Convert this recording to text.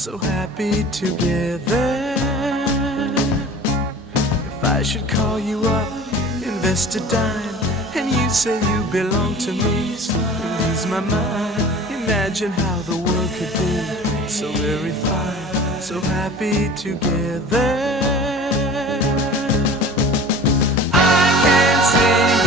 so happy together. If I should call you up, invest a dime, and you say you belong to me, ease my mind. Imagine how the world could be so very fine, so happy together. I can't see